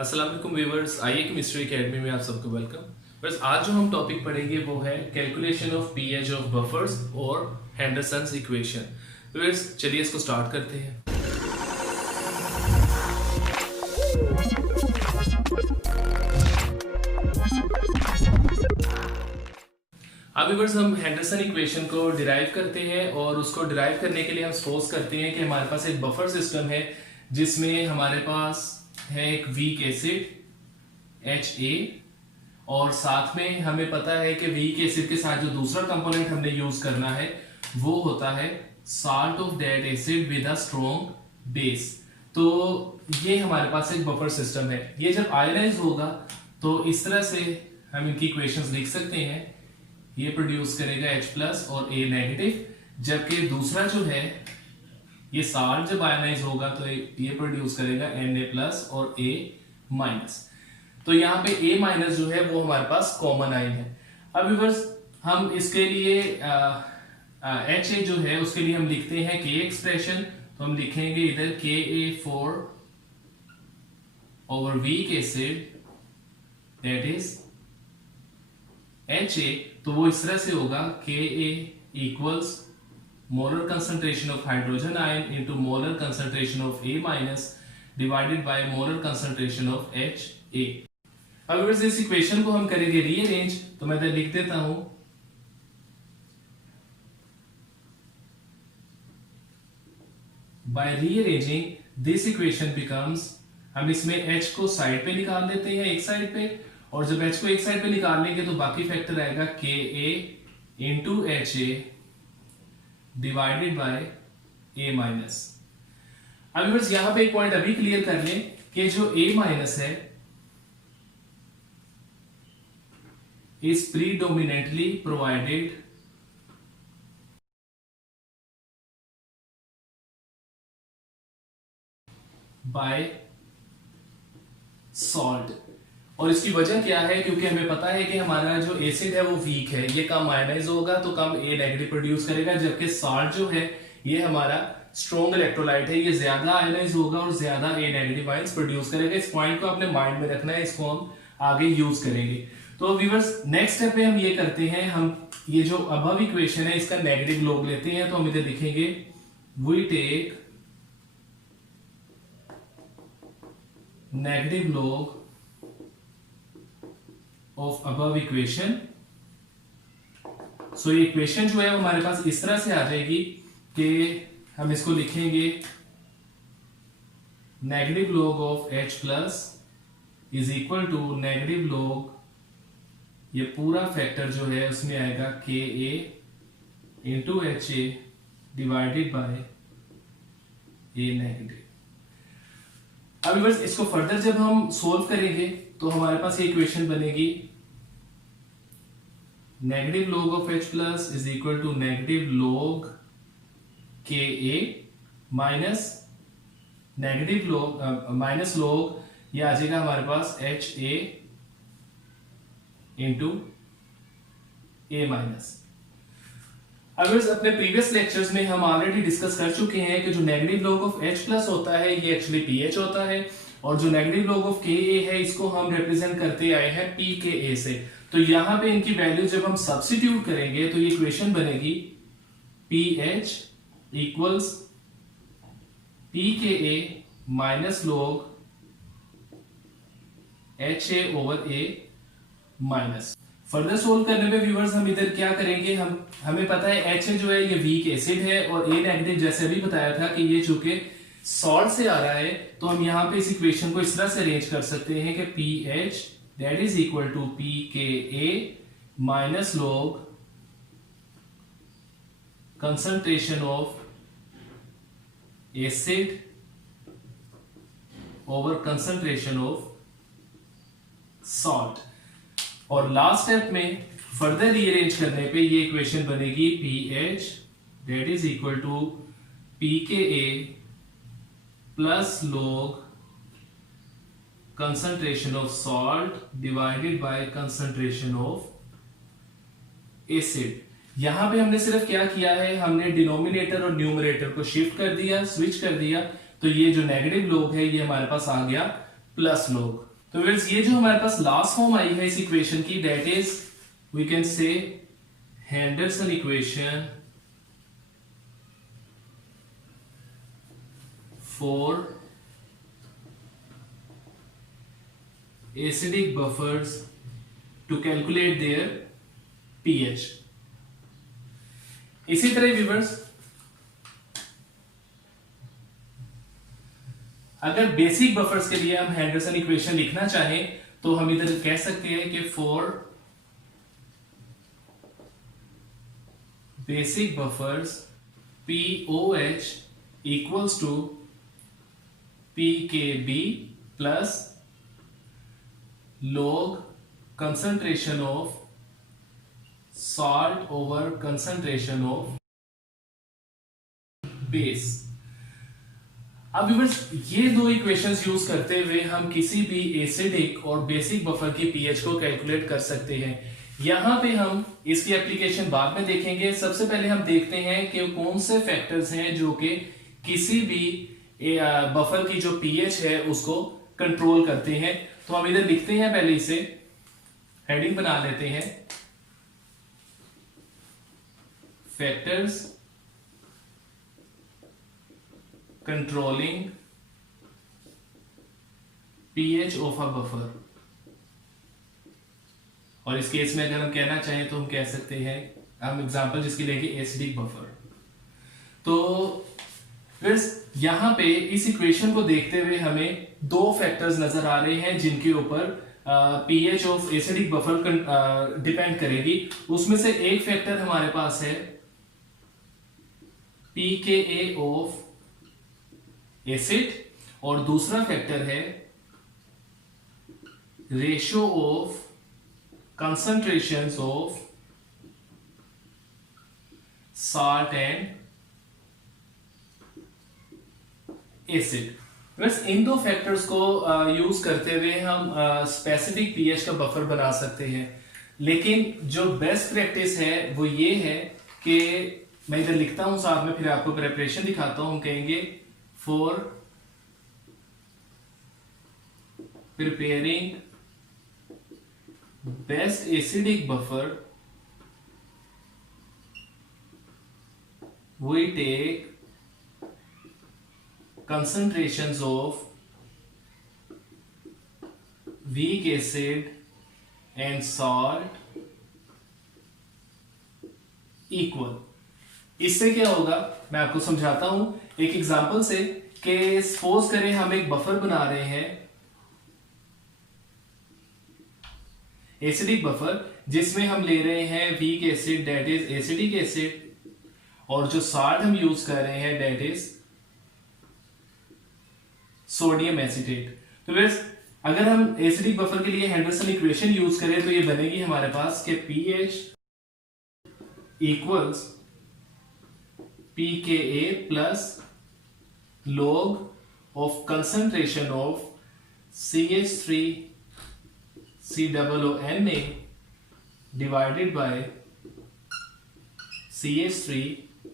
अस्सलाम वालेकुम व्यूअर्स, आइए केमिस्ट्री एकेडमी में आप सबको वेलकम। बस आज जो हम टॉपिक पढ़ेंगे वो है calculation of pH of buffers और हेंडरसन्स इक्वेशन। व्यूअर्स चलिए इसको स्टार्ट करते हैं। अब व्यूअर्स हम हेंडरसन इक्वेशन को डिराइव करते हैं और उसको डिराइव करने के लिए हम सपोज करते हैं कि हमारे पास एक बफर सिस्टम है जिसमें हमारे पास है एक वीक एसिड HA और साथ में हमें पता है कि वीक एसिड के साथ जो दूसरा कंपोनेंट हमने यूज करना है वो होता है salt of that acid with a strong base. तो ये हमारे पास एक बफर सिस्टम है। ये जब आयनाइज होगा तो इस तरह से हम इनकी इक्वेशंस लिख सकते हैं। ये प्रोड्यूस करेगा H+ और A नेगेटिव, जबकि दूसरा जो है ये साल्ट जब आयनाइज होगा तो ये प्रोड्यूस करेगा Na+ और A-। तो यहाँ पे A- जो है वो हमारे पास कॉमन आयन है। अब व्यूअर्स हम इसके लिए HA जो है उसके लिए हम लिखते हैं K एक्सप्रेशन। तो हम लिखेंगे इधर Ka over weak acid that is HA। तो वो इस तरह से होगा Ka equals molar concentration of hydrogen ion into molar concentration of A- divided by molar concentration of HA। अब अगर इस इक्वेशन को हम करेंगे रीअरेंज, तो मैं लिख देता हूं by rearranging this equation becomes, हम इसमें H को साइड पे निकाल देते हैं एक साइड पे, और जब H को एक साइड पे निकाल लेंगे तो बाकी फैक्टर आएगा Ka into HA divided by A-। अब बस यहां पे एक पॉइंट अभी क्लियर कर लें कि जो A- है is predominantly provided by salt। और इसकी वजह क्या है? क्योंकि हमें पता है कि हमारा जो एसिड है वो वीक है, ये कम आयनाइज होगा तो कम A नेगेटिव प्रोड्यूस करेगा, जबकि साल्ट जो है ये हमारा स्ट्रॉन्ग इलेक्ट्रोलाइट है, ये ज्यादा आयनाइज होगा और ज्यादा A नेगेटिव आयंस प्रोड्यूस करेगा। इस पॉइंट को अपने माइंड में रखना है, इसको हम आगे यूज करेंगे। तो व्यूअर्स नेक्स्ट स्टेप पे हम ये करते हैं, हम ये जो अबव इक्वेशन है इसका नेगेटिव लॉग लेते हैं। तो हम इधर लिखेंगे we take negative log of above equation. So ये इक्वेशन जो है वो हमारे पास इस तरह से आ जाएगी कि हम इसको लिखेंगे negative log of H+ is equal to negative log, ये पूरा फैक्टर जो है उसमें आएगा Ka into HA divided by A negative. अब बस इसको फर्दर जब हम सोल्व करेंगे तो हमारे पास ये इक्वेशन बनेगी negative log of H+ is equal to negative log Ka minus negative log minus log, ये आ जाएगा हमारे पास HA इंटू A-। अब अपने प्रीवियस लेक्चर्स में हम ऑलरेडी डिस्कस कर चुके हैं कि जो नेगेटिव लॉग ऑफ H+ होता है ये एक्चुअली pH होता है, और जो नेगेटिव लॉग ऑफ Ka है इसको हम रिप्रेजेंट करते आए हैं pKa से। तो यहां पे इनकी वैल्यू जब हम सब्स्टिट्यूट करेंगे तो ये इक्वेशन बनेगी pH equals pKa minus log HA over A minus. Further solve करने पे व्यूअर्स हम इधर क्या करेंगे, हमें पता है HA जो है ये वीक एसिड है और A नेगेटिव जैसे अभी बताया था कि ये चूंकि सॉल्ट से आ रहा है, तो हम यहां पे इस इक्वेशन को इस तरह से अरेंज कर सकते हैं कि pH that is equal to pKa minus log concentration of acid over concentration of salt. और लास्ट स्टेप में फर्दर रीअरेंज करने पे ये इक्वेशन बनेगी pH that is equal to pKa plus log concentration of salt divided by concentration of acid. यहां पे हमने सिर्फ क्या किया है, हमने डिनोमिनेटर और न्यूमरेटर को शिफ्ट कर दिया, स्विच कर दिया। तो ये जो नेगेटिव लॉग है ये हमारे पास आ गया प्लस लोग। तो व्यूअर्स ये जो हमारे पास लास्ट फॉर्म आई है इस इक्वेशन की, that is we can say Henderson equation for acidic buffers to calculate their pH। इसी तरह व्यूअर्स अगर बेसिक बफर्स के लिए हम हेंडरसन इक्वेशन लिखना चाहें तो हम इधर कह सकते हैं कि for basic buffers POH equals to PKB plus log concentration of salt over concentration of base। अब व्यूअर्स ये दो इक्वेशंस यूज करते हुए हम किसी भी एसिडिक और बेसिक बफर की पीएच को कैलकुलेट कर सकते हैं। यहां पे हम इसकी एप्लीकेशन बाद में देखेंगे। सबसे पहले हम देखते हैं कि कौन से फैक्टर्स हैं जो कि किसी भी बफर की जो पीएच है उसको कंट्रोल करते हैं। तो हम इधर लिखते हैं, पहले इसे हेडिंग बना लेते हैं, factors controlling pH of a buffer. और इस केस में अगर हम कहना चाहें तो हम कह सकते हैं, हम एग्जांपल जिसकी लेंगे एसिडिक बफर। तो फिर यहां पे इस इक्वेशन को देखते हुए हमें दो फैक्टर्स नजर आ रहे हैं जिनके ऊपर pH of acidic buffer depend करेगी। उसमें से एक फैक्टर हमारे पास है pKa ऑफ एसिड और दूसरा फैक्टर है ratio of concentrations of salt and acid. बस इन दो फैक्टर्स को यूज करते हुए हम स्पेसिफिक पीएच का बफर बना सकते हैं। लेकिन जो बेस्ट प्रैक्टिस है वो ये है कि मैं इधर लिखता हूं साथ में, फिर आपको प्रिपरेशन दिखाता हूं। कहेंगे for preparing best acidic buffer we take concentrations of weak acid and salt equal। इससे क्या होगा मैं आपको समझाता हूं एक एग्जांपल से कि सपोज करें हम एक बफर बना रहे हैं एसिडिक बफर, जिसमें हम ले रहे हैं weak acid that is acidic acid, और जो साल्ट हम यूज कर रहे हैं दैट इज सोडियम एसिटेट। तो वैसे अगर हम एसिडिक बफर के लिए हेंडरसन इक्वेशन यूज करें तो ये बनेगी हमारे पास कि pH equals pKa plus log of concentration of CH3 COONA divided by CH3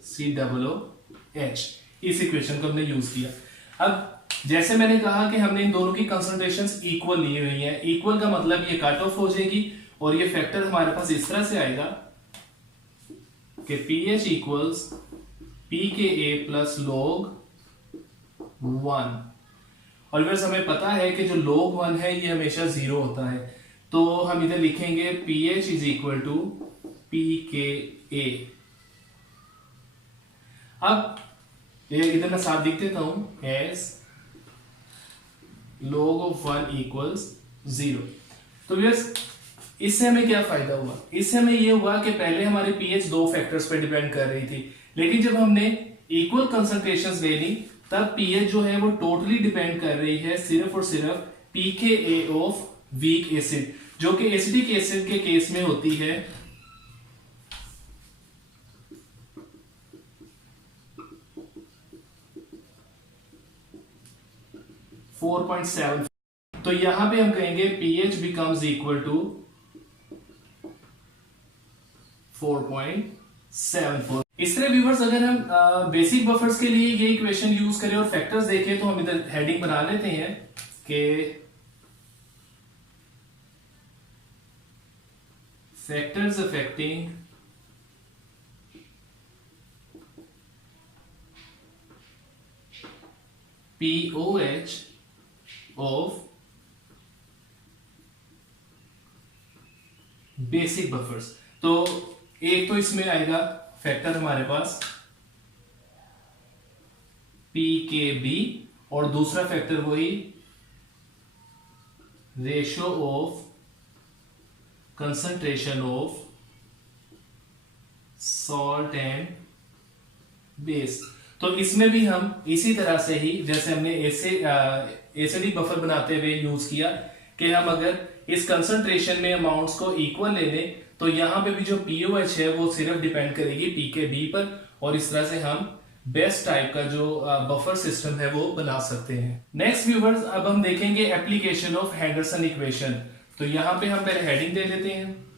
COOH। इस इक्वेशन को हमने यूज किया। अब जैसे मैंने कहा कि हमने इन दोनों की कंसंट्रेशंस इक्वल ली हुई हैं। इक्वल का मतलब ये कट ऑफ हो जाएगी और ये फैक्टर हमारे पास इस तरह से आएगा कि pH equals pKa plus log 1। और वैसे हमें पता है कि जो log 1 है ये हमेशा 0 होता है, तो हम इधर लिखेंगे pH is equal to pKa। अब ये इधर मैं साथ लिख देता हूं एस log ऑफ 1 इक्वल्स 0। तो यस इससे हमें क्या फायदा हुआ? इससे हमें यह हुआ कि पहले हमारे पीएच दो फैक्टर्स पर डिपेंड कर रही थी, लेकिन जब हमने इक्वल कंसंट्रेशंस ले ली तब पीएच जो है वो टोटली डिपेंड कर रही है सिर्फ और सिर्फ pKa ऑफ वीक एसिड, जो कि एसिडिक एसिड के केस में होती है 4.7। तो यहां पे हम कहेंगे pH becomes equal to 4.74। इस तरह व्यूअर्स अगर हम बेसिक बफर्स के लिए ये इक्वेशन यूज करें और फैक्टर्स देखें तो हम इधर हेडिंग बना लेते हैं कि factors affecting pOH of basic buffers. तो एक तो इसमें आएगा फैक्टर हमारे पास PKB और दूसरा फैक्टर वही ratio of concentration of salt and base. तो इसमें भी हम इसी तरह से ही जैसे हमने एसिडिक बफर बनाते हुए यूज किया कि हम अगर इस कंसंट्रेशन में अमाउंट्स को इक्वल ले लें तो यहां पे भी जो पीओएच है वो सिर्फ डिपेंड करेगी पीकेबी पर, और इस तरह से हम बेस्ट टाइप का जो बफर सिस्टम है वो बना सकते हैं। नेक्स्ट व्यूअर्स, अब हम देखेंगे एप्लीकेशन ऑफ हेंडरसन इक्वेशन। तो यहां पे हम पहले हेडिंग दे देते हैं।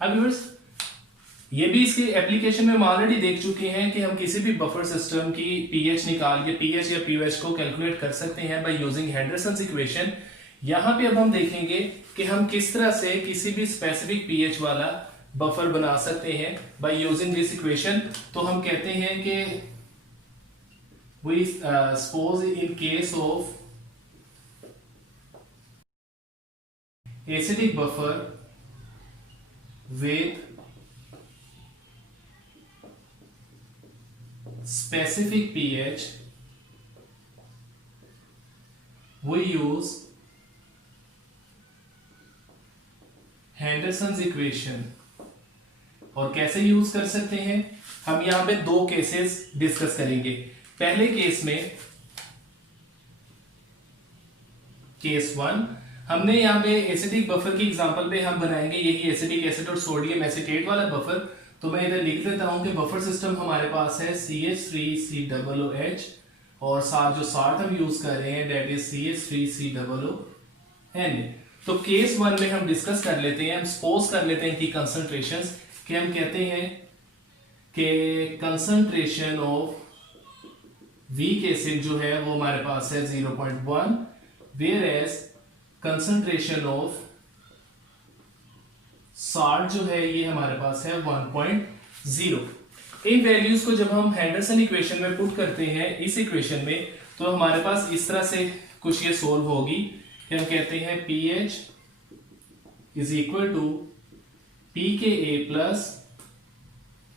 अब व्यूअर्स, ये भी इसके एप्लीकेशन में हम ऑलरेडी देख चुके हैं कि हम किसी भी बफर सिस्टम की पीएच निकाल के पीएच या पीओएच को कैलकुलेट कर सकते हैं बाय यूजिंग हेंडरसन्स इक्वेशन। यहां पे अब हम देखेंगे कि हम किस तरह से किसी भी स्पेसिफिक पीएच वाला बफर बना सकते हैं बाय यूजिंग दिस इक्वेशन। तो हम कहते हैं कि we suppose in case of acidic buffer with specific pH, we use Henderson's equation. और कैसे यूज कर सकते हैं, हम यहां पे दो केसेस डिस्कस करेंगे। पहले केस में केस 1 हमने यहाँ पे एसिडिक बफर की एग्जांपल पे हम बनाएंगे यही एसिडिक एसिड और सोडियम एसीटेट वाला बफर। तो मैं इधर लिख देता हूं कि बफर सिस्टम हमारे पास है CH3COOH और साथ जो साल्ट हम यूज कर रहे हैं दैट इज CH3COON। तो केस 1 में हम डिस्कस कर लेते हैं, हम सपोज कर लेते हैं कि कंसंट्रेशंस कि हम कहते हैं कि कंसंट्रेशन ऑफ वीक एसिड जो है वो हमारे पास है 0.1, whereas concentration of salt जो है ये हमारे पास है 1.0। इन वैल्यूज को जब हम हेंडरसन इक्वेशन में पुट करते हैं इस इक्वेशन में, तो हमारे पास इस तरह से कुछ ये सोल्व होगी कि हम कहते हैं pH is equal to pKa plus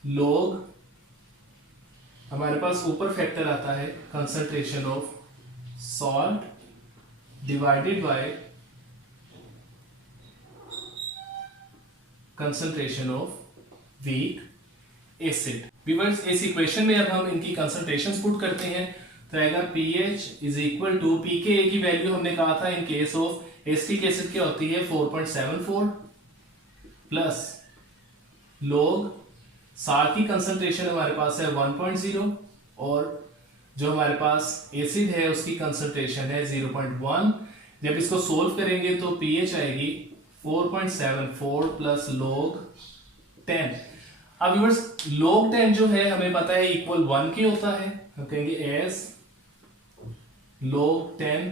log, हमारे पास ऊपर फैक्टर आता है concentration of salt divided by concentration of weak acid. Viewers, इस इक्वेशन में अब हम इनकी कंसंट्रेशंस पुट करते हैं तो आएगा pH is equal to pKa की वैल्यू हमने कहा था in case of acetic acid क्या होती है 4.74 प्लस log साल्ट की कंसंट्रेशन हमारे पास है 1.0 और जो हमारे पास एसिड है उसकी कंसंट्रेशन है 0.1। जब इसको सोल्व करेंगे तो pH आएगी 4.74 प्लस log 10। अब व्यूअर्स, log 10 जो है हमें पता है इक्वल 1 के होता है, हम कहेंगे एज log 10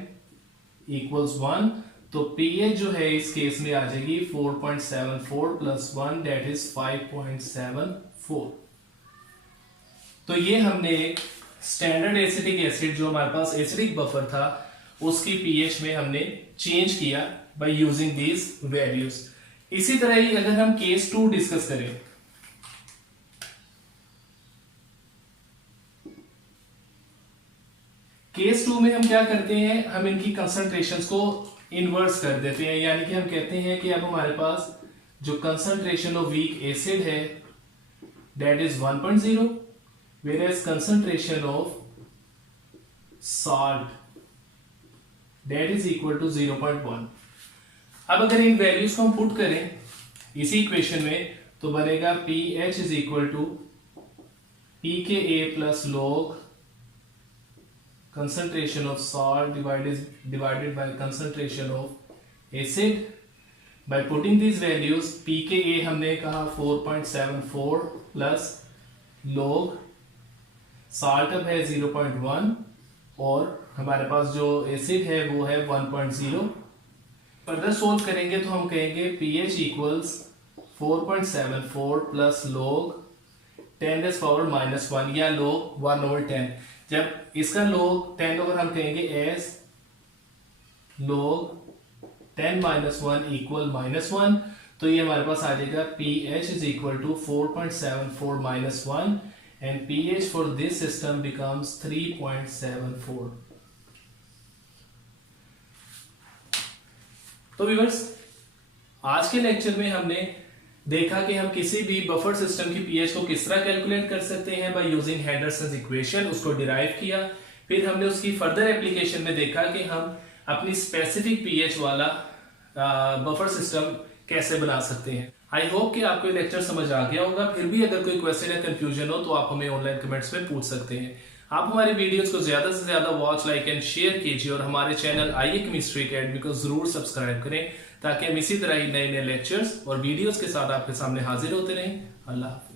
इक्वल्स 1। तो pH जो है इस केस में आ जाएगी 4.74 प्लस 1 दैट इज 5.74। तो ये हमने स्टैंडर्ड एसिटिक एसिड जो हमारे पास एसिडिक बफर था उसकी pH में हमने चेंज किया बाय यूजिंग दीज वैल्यूज। इसी तरह ही अगर हम केस 2 डिस्कस करें, केस 2 में हम क्या करते हैं, हम इनकी कंसंट्रेशंस को इनवर्स कर देते हैं, यानी कि हम कहते हैं कि अब हमारे पास जो कंसंट्रेशन ऑफ वीक एसिड है that is 1.0 whereas concentration of salt that is equal to 0.1। अब अगर इन वैल्यूज को हम पुट करें इसी इक्वेशन में तो बनेगा pH is equal to pKa plus log concentration of salt divided by concentration of acid. By putting these values pKa हमने कहा 4.74 प्लस log साल्ट अब है 0.1 और हमारे पास जो एसिड है वो है 1.0। फर्दर सोल्व करेंगे तो हम कहेंगे pH इक्वल्स 4.74 प्लस log 10⁻⁻1 या log 1/10। जब इसका log 10 ओवर हम कहेंगे एज log 10⁻1 इक्वल -1, तो ये हमारे पास आ जाएगा pH is equal to 4.74 -1 and pH for this system becomes 3.74। तो व्यूअर्स, आज के लेक्चर में हमने देखा कि हम किसी भी बफर सिस्टम की pH को किस तरह कैलकुलेट कर सकते हैं बाय यूजिंग हेंडरसन्स इक्वेशन, उसको डिराइव किया। फिर हमने उसकी फर्दर एप्लीकेशन में देखा कि हम अपनी स्पेसिफिक pH वाला बफर सिस्टम कैसे बना सकते हैं। आई होप कि आपको ये लेक्चर समझ आ गया होगा। फिर भी अगर कोई क्वेश्चन या कंफ्यूजन हो तो आप हमें ऑनलाइन कमेंट्स में पूछ सकते हैं। आप हमारे वीडियोस को ज्यादा से ज्यादा वॉच, लाइक एंड शेयर कीजिए और हमारे चैनल आईए केमिस्ट्री अकेडमी को जरूर सब्सक्राइब करें ताकि हम इसी तरह ही नए नए लेक्चर्स और वीडियोस के साथ आपके सामने हाजिर होते रहें। अल्लाह।